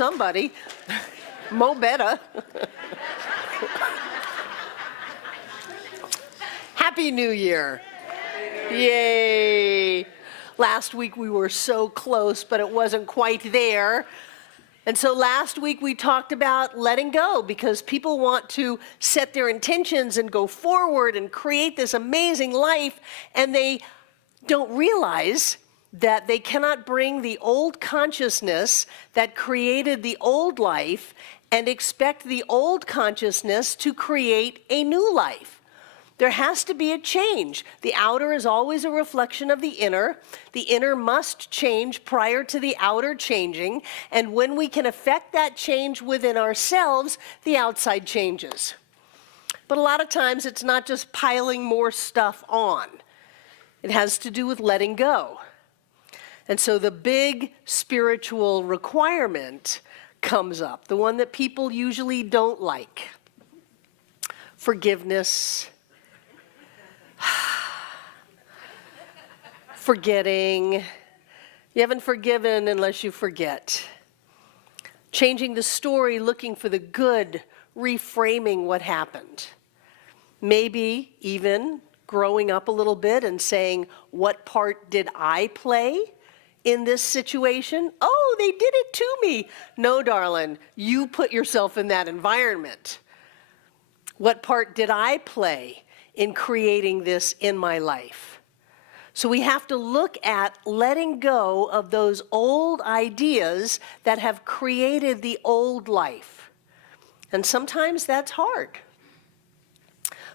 somebody. Mo better. Happy New Year. Yay. Last week we were so close, but it wasn't quite there. And so last week we talked about letting go, because people want to set their intentions and go forward and create this amazing life, and they don't realize that they cannot bring the old consciousness that created the old life and expect the old consciousness to create a new life. There has to be a change. The outer is always a reflection of the inner. The inner must change prior to the outer changing. And when we can affect that change within ourselves, the outside changes. But a lot of times it's not just piling more stuff on. It has to do with letting go. And so the big spiritual requirement comes up, the one that people usually don't like. Forgiveness. Forgetting. You haven't forgiven unless you forget. Changing the story, looking for the good, reframing what happened. Maybe even growing up a little bit and saying, what part did I play in this situation? Oh, they did it to me. No, darling, you put yourself in that environment. What part did I play in creating this in my life? So we have to look at letting go of those old ideas that have created the old life. And sometimes that's hard.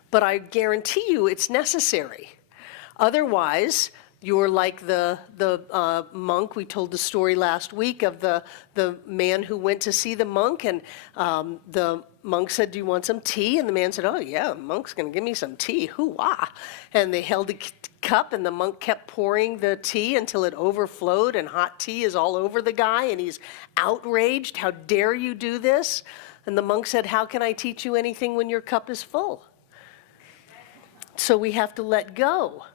But I guarantee you it's necessary. Otherwise, you're like the monk. We told the story last week of the man who went to see the monk, and the monk said, do you want some tea? And the man said, oh yeah, the monk's gonna give me some tea, hoo-wah. And they held a cup, and the monk kept pouring the tea until it overflowed, and hot tea is all over the guy, and he's outraged. How dare you do this? And the monk said, how can I teach you anything when your cup is full? So we have to let go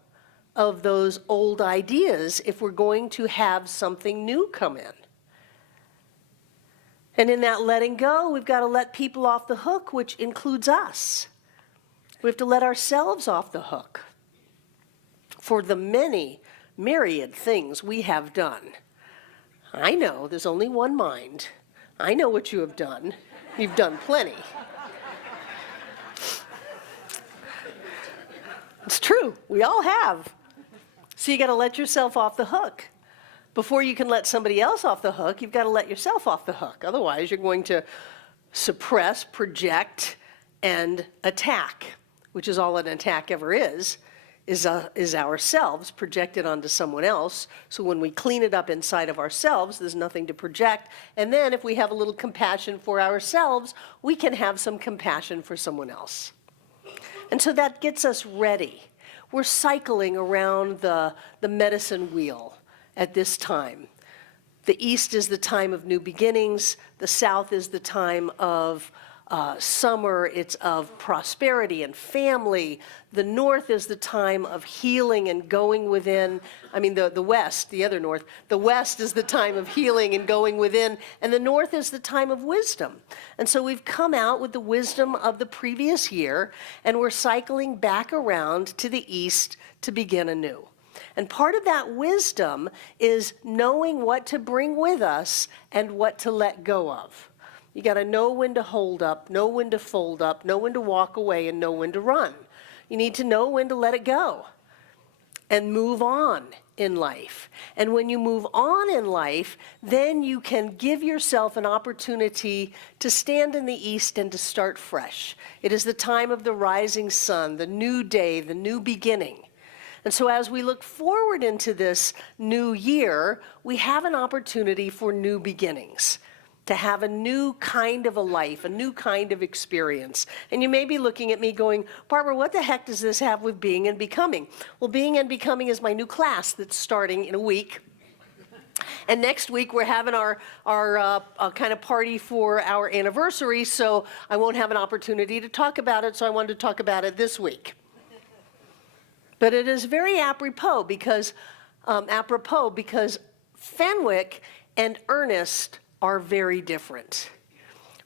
of those old ideas if we're going to have something new come in. And in that letting go, we've got to let people off the hook, which includes us. We have to let ourselves off the hook for the many myriad things we have done. I know there's only one mind. I know what you have done. You've done plenty. It's true, we all have. So you got to let yourself off the hook. Before you can let somebody else off the hook, you've got to let yourself off the hook. Otherwise, you're going to suppress, project, and attack, which is all an attack ever is ourselves projected onto someone else. So when we clean it up inside of ourselves, there's nothing to project. And then if we have a little compassion for ourselves, we can have some compassion for someone else. And so that gets us ready. We're cycling around the medicine wheel at this time. The East is the time of new beginnings. The South is the time of summer. It's of prosperity and family. The North is the time of healing and going within. I mean, the West, the other North. The West is the time of healing and going within. And the North is the time of wisdom. And so we've come out with the wisdom of the previous year, and we're cycling back around to the East to begin anew. And part of that wisdom is knowing what to bring with us and what to let go of. You got to know when to hold up, know when to fold up, know when to walk away, and know when to run. You need to know when to let it go and move on in life. And when you move on in life, then you can give yourself an opportunity to stand in the East and to start fresh. It is the time of the rising sun, the new day, the new beginning. And so as we look forward into this new year, we have an opportunity for new beginnings, to have a new kind of a life, a new kind of experience. And you may be looking at me going, Barbara, what the heck does this have with being and becoming? Well, being and becoming is my new class that's starting in a week. And next week we're having our kind of party for our anniversary, so I won't have an opportunity to talk about it, so I wanted to talk about it this week. But it is very apropos because Fenwick and Ernest are very different.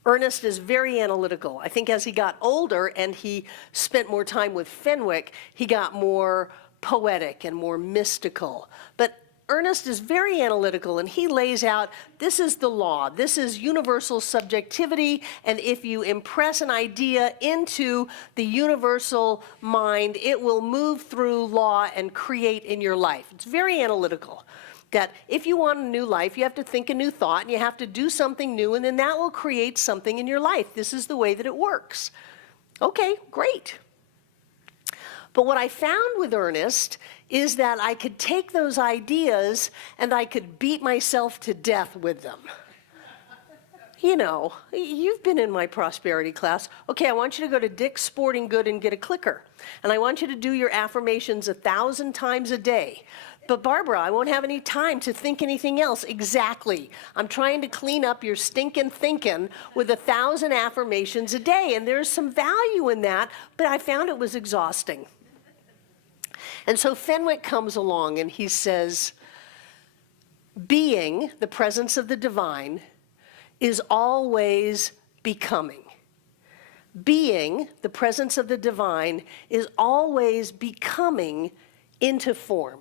Ernest is very analytical. I think as he got older and he spent more time with Fenwick, he got more poetic and more mystical. But Ernest is very analytical, and he lays out, this is the law, this is universal subjectivity, and if you impress an idea into the universal mind, it will move through law and create in your life. It's very analytical. That if you want a new life, you have to think a new thought, and you have to do something new, and then that will create something in your life. This is the way that it works. Okay, great. But what I found with Ernest is that I could take those ideas and I could beat myself to death with them. You know, you've been in my prosperity class. Okay, I want you to go to Dick's Sporting Good and get a clicker. And I want you to do your affirmations 1,000 times a day. But Barbara, I won't have any time to think anything else. Exactly. I'm trying to clean up your stinking thinking with 1,000 affirmations a day. And there's some value in that, but I found it was exhausting. And so Fenwick comes along and he says, being, the presence of the divine, is always becoming. Being, the presence of the divine, is always becoming into form.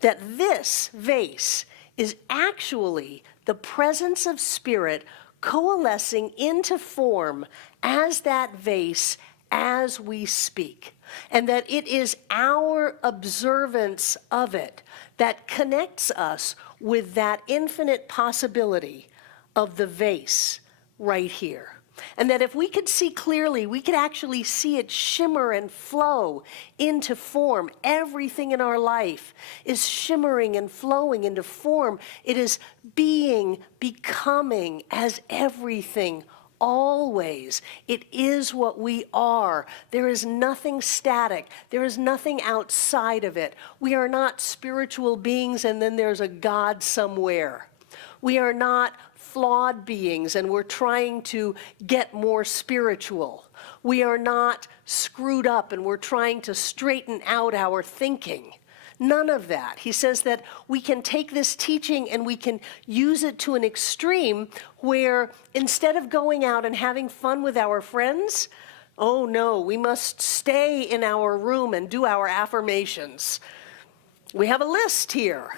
That this vase is actually the presence of spirit coalescing into form as that vase as we speak. And that it is our observance of it that connects us with that infinite possibility of the vase right here. And that if we could see clearly, we could actually see it shimmer and flow into form. Everything in our life is shimmering and flowing into form. It is being, becoming as everything always. It is what we are. There is nothing static. There is nothing outside of it. We are not spiritual beings and then there's a God somewhere. We are not flawed beings and we're trying to get more spiritual. We are not screwed up and we're trying to straighten out our thinking. None of that. He says that we can take this teaching and we can use it to an extreme where instead of going out and having fun with our friends, oh no, we must stay in our room and do our affirmations. We have a list here.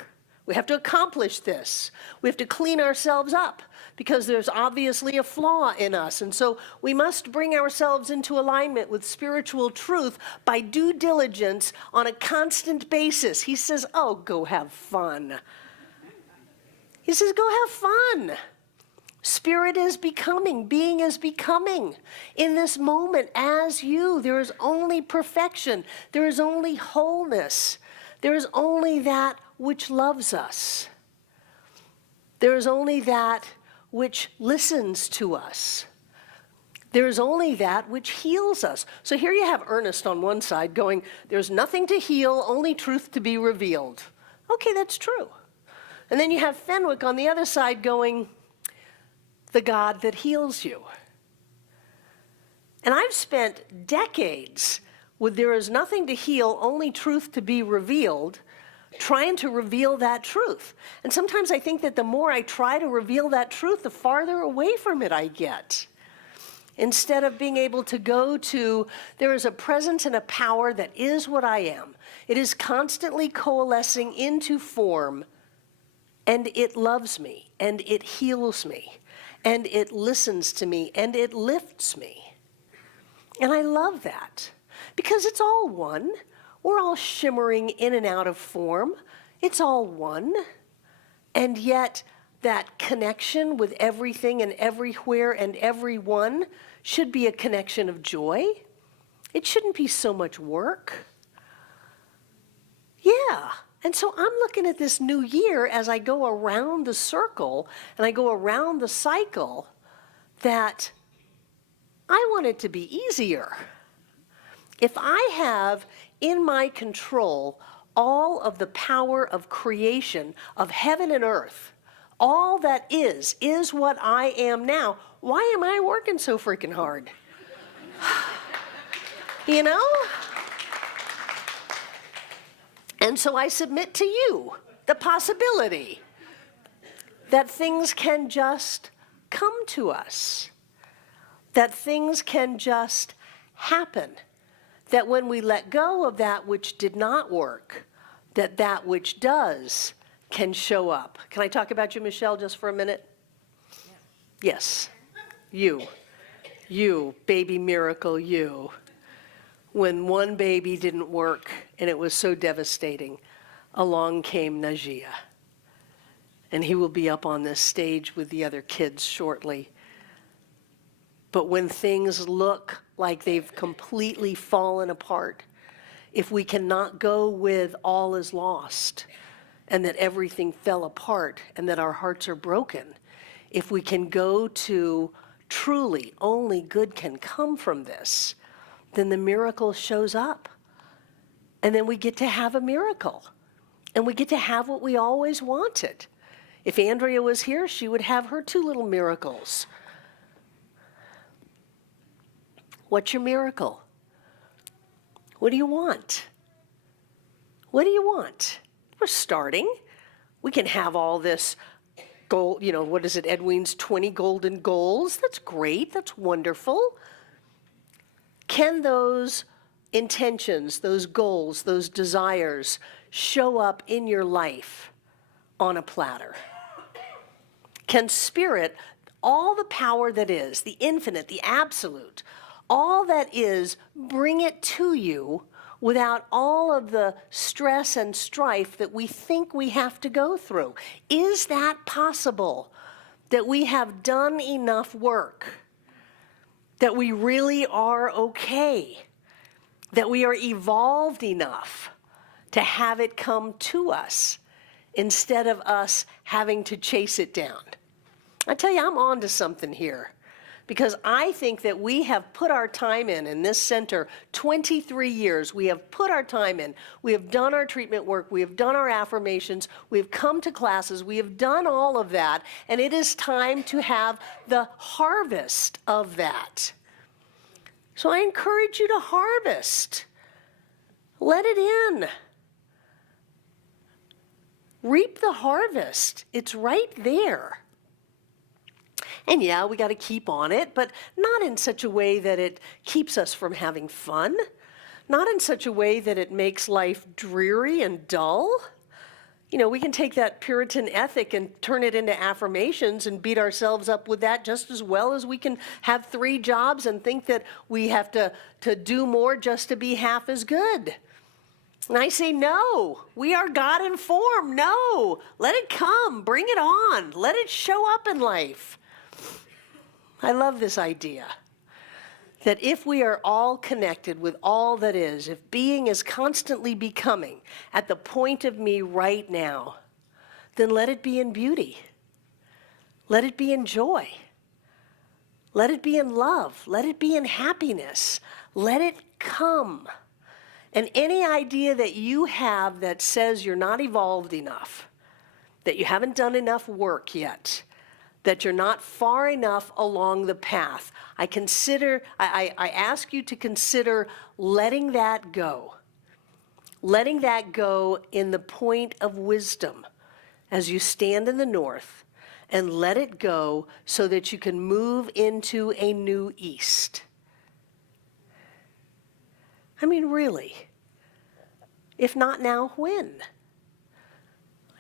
We have to accomplish this. We have to clean ourselves up because there's obviously a flaw in us. And so we must bring ourselves into alignment with spiritual truth by due diligence on a constant basis. He says, oh, go have fun. He says, go have fun. Spirit is becoming, being is becoming. In this moment, as you, there is only perfection. There is only wholeness. There is only that which loves us. There is only that which listens to us. There is only that which heals us. So here you have Ernest on one side going, there's nothing to heal, only truth to be revealed. Okay, that's true. And then you have Fenwick on the other side going, the God that heals you. And I've spent decades with there is nothing to heal, only truth to be revealed, trying to reveal that truth. And sometimes I think that the more I try to reveal that truth, the farther away from it I get. Instead of being able to go to, there is a presence and a power that is what I am. It is constantly coalescing into form, and it loves me, and it heals me, and it listens to me, and it lifts me. And I love that, because it's all one. We're all shimmering in and out of form. It's all one. And yet that connection with everything and everywhere and everyone should be a connection of joy. It shouldn't be so much work. Yeah. And so I'm looking at this new year as I go around the circle and I go around the cycle that I want it to be easier. If I have in my control all of the power of creation of heaven and earth, all that is what I am now, why am I working so freaking hard? You know? And so I submit to you the possibility that things can just come to us, that things can just happen, that when we let go of that which did not work, that that which does can show up. Can I talk about you, Michelle, just for a minute? Yes, you, baby miracle, you. When one baby didn't work and it was so devastating, along came Najia. And he will be up on this stage with the other kids shortly. But when things look like they've completely fallen apart, if we cannot go with all is lost and that everything fell apart and that our hearts are broken, if we can go to truly only good can come from this, then the miracle shows up. And then we get to have a miracle. And we get to have what we always wanted. If Andrea was here, she would have her 2 little miracles. What's your miracle? What do you want? What do you want? We're starting. We can have all this goal, what is it, Edwin's 20 golden goals? That's great, that's wonderful. Can those intentions, those goals, those desires show up in your life on a platter? Can Spirit, all the power that is, the infinite, the absolute, all that is, bring it to you without all of the stress and strife that we think we have to go through? Is that possible? That we have done enough work? That we really are okay? That we are evolved enough to have it come to us instead of us having to chase it down? I tell you, I'm on to something here. Because I think that we have put our time in this center, 23 years, we have put our time in. We have done our treatment work, we have done our affirmations, we have come to classes, we have done all of that, and it is time to have the harvest of that. So I encourage you to harvest. Let it in. Reap the harvest. It's right there. And yeah, we got to keep on it, but not in such a way that it keeps us from having fun. Not in such a way that it makes life dreary and dull. We can take that Puritan ethic and turn it into affirmations and beat ourselves up with that just as well as we can have 3 jobs and think that we have to do more just to be half as good. And I say, no, we are God-informed. No, let it come, bring it on, let it show up in life. I love this idea that if we are all connected with all that is, if being is constantly becoming at the point of me right now, then let it be in beauty. Let it be in joy. Let it be in love. Let it be in happiness. Let it come. And any idea that you have that says you're not evolved enough, that you haven't done enough work yet, that you're not far enough along the path, I ask you to consider letting that go. Letting that go in the point of wisdom as you stand in the north, and let it go so that you can move into a new east. I mean, really. If not now, when?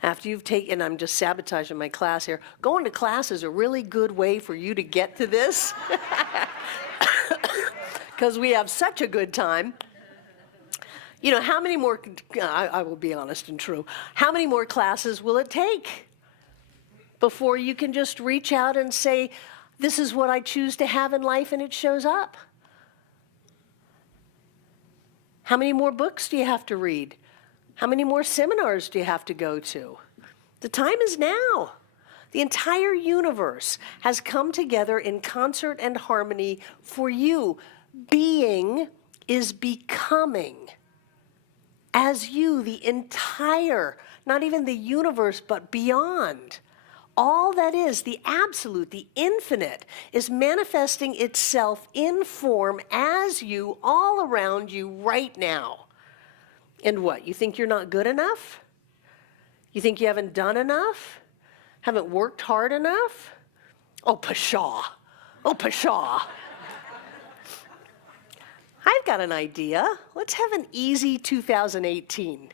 After you've taken, I'm just sabotaging my class here, going to class is a really good way for you to get to this. Because we have such a good time. How many more, I will be honest and true, how many more classes will it take before you can just reach out and say, this is what I choose to have in life, and it shows up? How many more books do you have to read? How many more seminars do you have to go to? The time is now. The entire universe has come together in concert and harmony for you. Being is becoming. As you, the entire, not even the universe, but beyond. All that is, the absolute, the infinite, is manifesting itself in form as you, all around you right now. And what, you think you're not good enough? You think you haven't done enough? Haven't worked hard enough? Oh, pshaw. Oh, pshaw. I've got an idea. Let's have an easy 2018.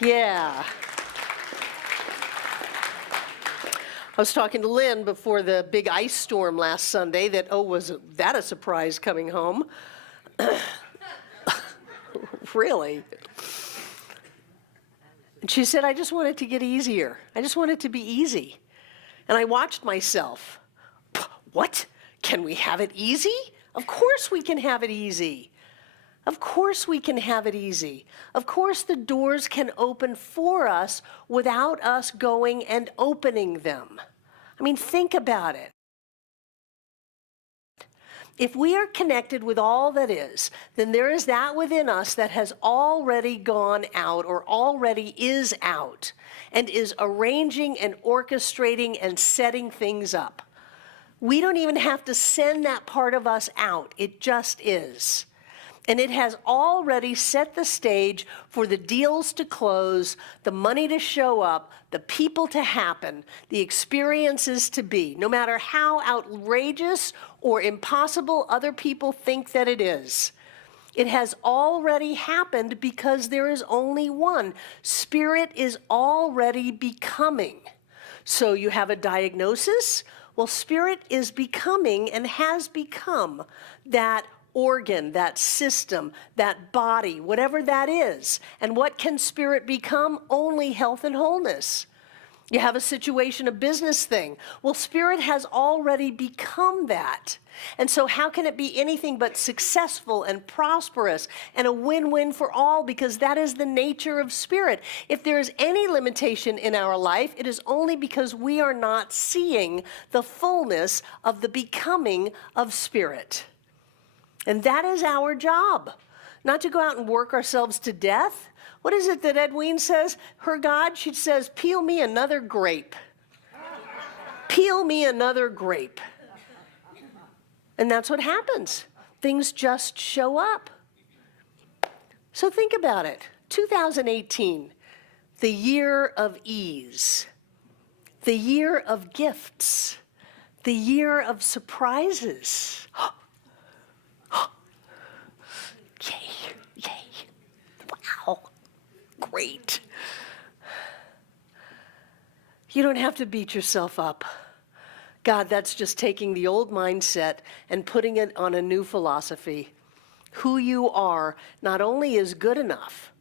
Yeah. I was talking to Lynn before the big ice storm last Sunday that, oh, was that a surprise coming home? Really? And she said, I just want it to get easier. I just want it to be easy. And I watched myself. What? Can we have it easy? Of course we can have it easy. Of course we can have it easy. Of course the doors can open for us without us going and opening them. I mean, think about it. If we are connected with all that is, then there is that within us that has already gone out or already is out and is arranging and orchestrating and setting things up. We don't even have to send that part of us out. It just is. And it has already set the stage for the deals to close, the money to show up, the people to happen, the experiences to be, no matter how outrageous or impossible other people think that it is. It has already happened because there is only one. Spirit is already becoming. So you have a diagnosis? Well, spirit is becoming and has become that organ, that system, that body, whatever that is. And what can spirit become? Only health and wholeness. You have a situation, a business thing. Well, spirit has already become that. And so how can it be anything but successful and prosperous and a win-win for all? Because that is the nature of spirit. If there is any limitation in our life, it is only because we are not seeing the fullness of the becoming of spirit. And that is our job, not to go out and work ourselves to death. What is it that Edwene says? Her God, she says, peel me another grape. Peel me another grape. And that's what happens. Things just show up. So think about it. 2018, the year of ease, the year of gifts, the year of surprises. Yay, yay, wow, great. You don't have to beat yourself up. God, that's just taking the old mindset and putting it on a new philosophy. Who you are not only is good enough,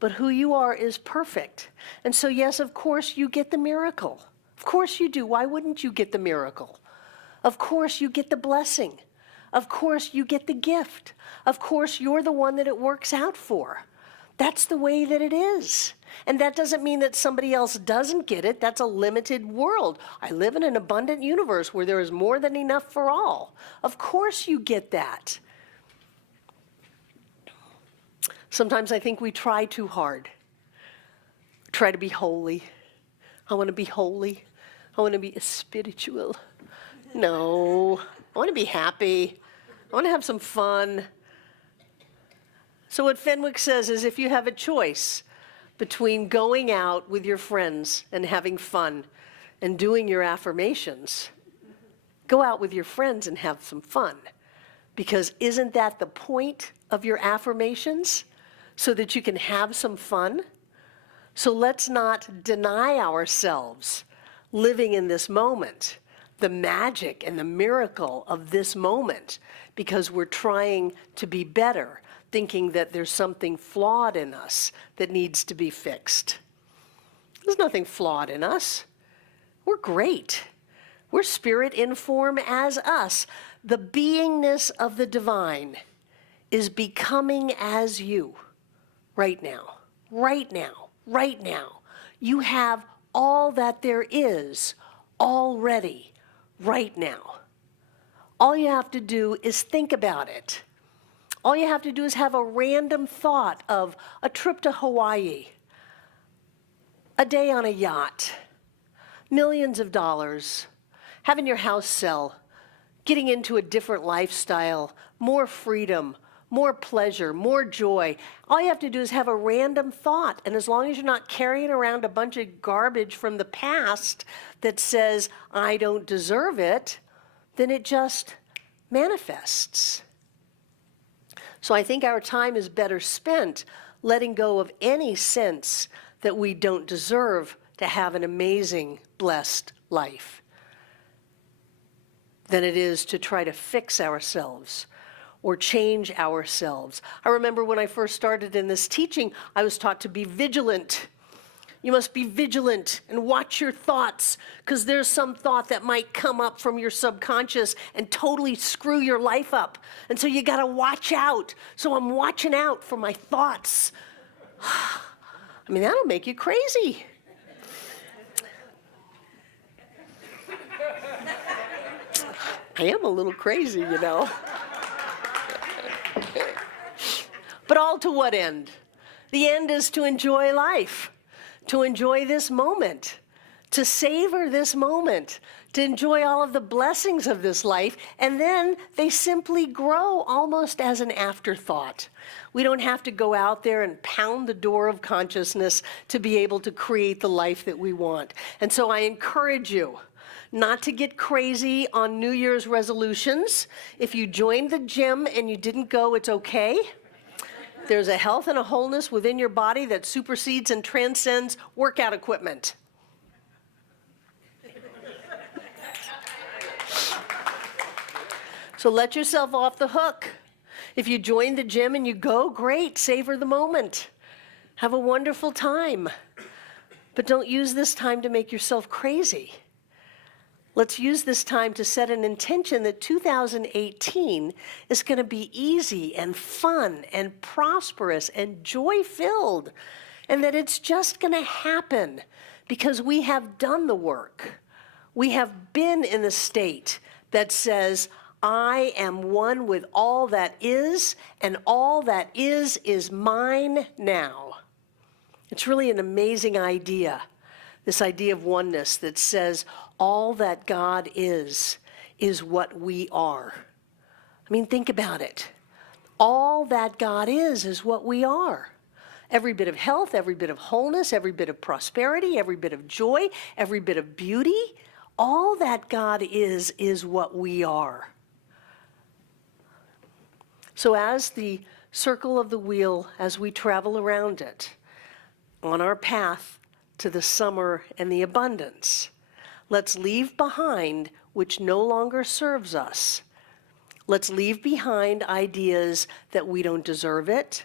but who you are is perfect. And so yes, of course you get the miracle. Of course you do. Why wouldn't you get the miracle? Of course you get the blessing. Of course you get the gift. Of course you're the one that it works out for. That's the way that it is. And that doesn't mean that somebody else doesn't get it. That's a limited world. I live in an abundant universe where there is more than enough for all. Of course you get that. Sometimes I think we try too hard. Try to be holy. I want to be holy. I want to be spiritual. No, I want to be happy. I want to have some fun. So what Fenwick says is if you have a choice between going out with your friends and having fun and doing your affirmations, go out with your friends and have some fun. Because isn't that the point of your affirmations? So that you can have some fun? So let's not deny ourselves living in this moment, the magic and the miracle of this moment, because we're trying to be better, thinking that there's something flawed in us that needs to be fixed. There's nothing flawed in us. We're great. We're spirit in form as us. The beingness of the divine is becoming as you right now, right now, right now. You have all that there is already right now. All you have to do is think about it. All you have to do is have a random thought of a trip to Hawaii, a day on a yacht, millions of dollars, having your house sell, getting into a different lifestyle, more freedom, more pleasure, more joy. All you have to do is have a random thought. And as long as you're not carrying around a bunch of garbage from the past that says, I don't deserve it, then it just manifests. So I think our time is better spent letting go of any sense that we don't deserve to have an amazing, blessed life than it is to try to fix ourselves or change ourselves. I remember when I first started in this teaching, I was taught to be vigilant. You must be vigilant and watch your thoughts, because there's some thought that might come up from your subconscious and totally screw your life up. And so you got to watch out. So I'm watching out for my thoughts. I mean, that'll make you crazy. I am a little crazy, you know. But all to what end? The end is to enjoy life, to enjoy this moment, to savor this moment, to enjoy all of the blessings of this life, and then they simply grow almost as an afterthought. We don't have to go out there and pound the door of consciousness to be able to create the life that we want. And so I encourage you not to get crazy on New Year's resolutions. If you joined the gym and you didn't go, it's okay. There's a health and a wholeness within your body that supersedes and transcends workout equipment. So let yourself off the hook. If you join the gym and you go, great, savor the moment. Have a wonderful time. But don't use this time to make yourself crazy. Let's use this time to set an intention that 2018 is going to be easy and fun and prosperous and joy-filled, and that it's just going to happen because we have done the work. We have been in the state that says, I am one with all that is, and all that is mine now. It's really an amazing idea, this idea of oneness that says all that God is what we are. I mean, think about it. All that God is what we are. Every bit of health, every bit of wholeness, every bit of prosperity, every bit of joy, every bit of beauty, all that God is what we are. So as the circle of the wheel, as we travel around it, on our path to the summer and the abundance, let's leave behind which no longer serves us. Let's leave behind ideas that we don't deserve it,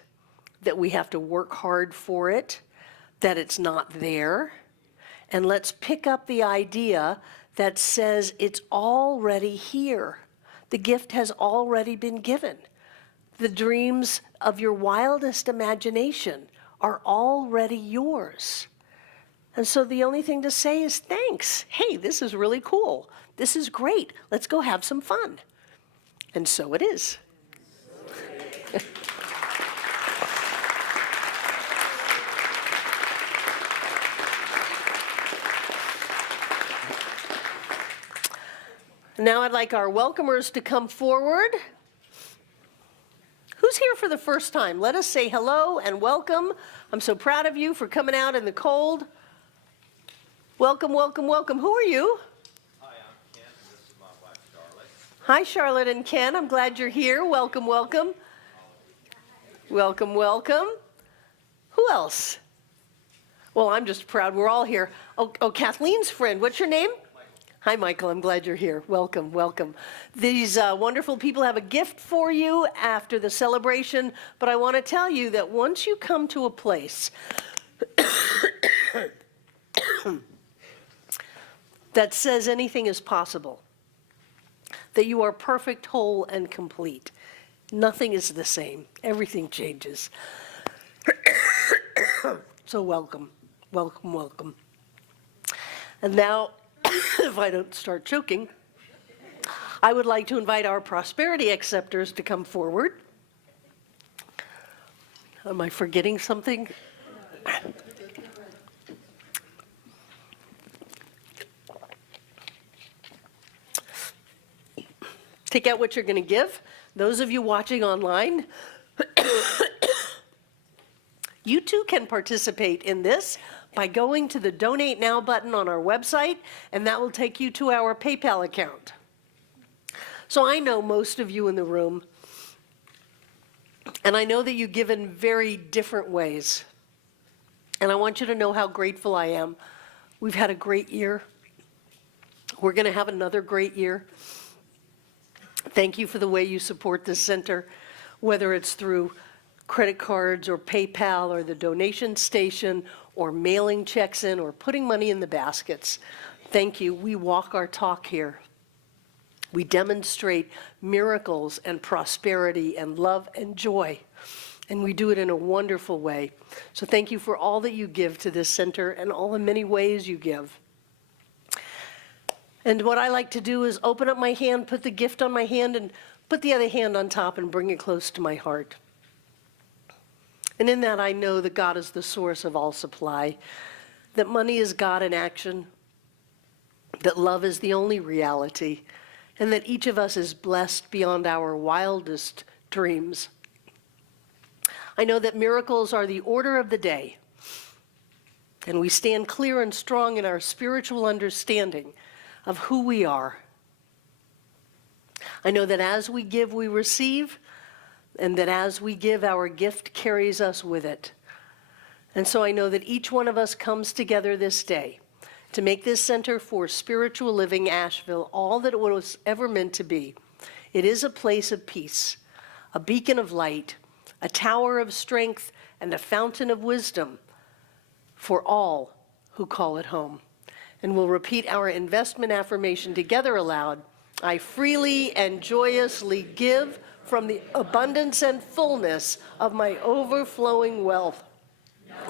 that we have to work hard for it, that it's not there. And let's pick up the idea that says it's already here. The gift has already been given. The dreams of your wildest imagination are already yours. And so the only thing to say is thanks. Hey, this is really cool. This is great. Let's go have some fun. And so it is. Now I'd like our welcomers to come forward. Who's here for the first time? Let us say hello and welcome. I'm so proud of you for coming out in the cold. Welcome, welcome, welcome. Who are you? Hi, I'm Ken, and this is my wife, Charlotte. Hi, Charlotte and Ken. I'm glad you're here. Welcome, welcome. Welcome, welcome. Who else? Well, I'm just proud we're all here. Oh, Kathleen's friend. What's your name? Hi, Michael. I'm glad you're here. Welcome, welcome. These wonderful people have a gift for you after the celebration, but I want to tell you that once you come to a place that says anything is possible, that you are perfect, whole, and complete, nothing is the same. Everything changes. So welcome, welcome, welcome. And now, if I don't start choking, I would like to invite our prosperity acceptors to come forward. Am I forgetting something? Take out what you're going to give. Those of you watching online, You too can participate in this by going to the Donate Now button on our website, and that will take you to our PayPal account. So I know most of you in the room, and I know that you give in very different ways. And I want you to know how grateful I am. We've had a great year. We're going to have another great year. Thank you for the way you support this center, whether it's through credit cards or PayPal or the donation station or mailing checks in or putting money in the baskets. Thank you. We walk our talk here. We demonstrate miracles and prosperity and love and joy. And we do it in a wonderful way. So thank you for all that you give to this center and all the many ways you give. And what I like to do is open up my hand, put the gift on my hand, and put the other hand on top and bring it close to my heart. And in that, I know that God is the source of all supply, that money is God in action, that love is the only reality, and that each of us is blessed beyond our wildest dreams. I know that miracles are the order of the day, and we stand clear and strong in our spiritual understanding of who we are. I know that as we give, we receive, and that as we give, our gift carries us with it. And so I know that each one of us comes together this day to make this Center for Spiritual Living Asheville all that it was ever meant to be. It is a place of peace, a beacon of light, a tower of strength, and a fountain of wisdom for all who call it home. And we'll repeat our investment affirmation together aloud. I freely and joyously give from the abundance and fullness of my overflowing wealth,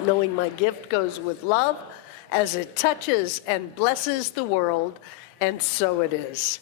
knowing my gift goes with love as it touches and blesses the world, and so it is.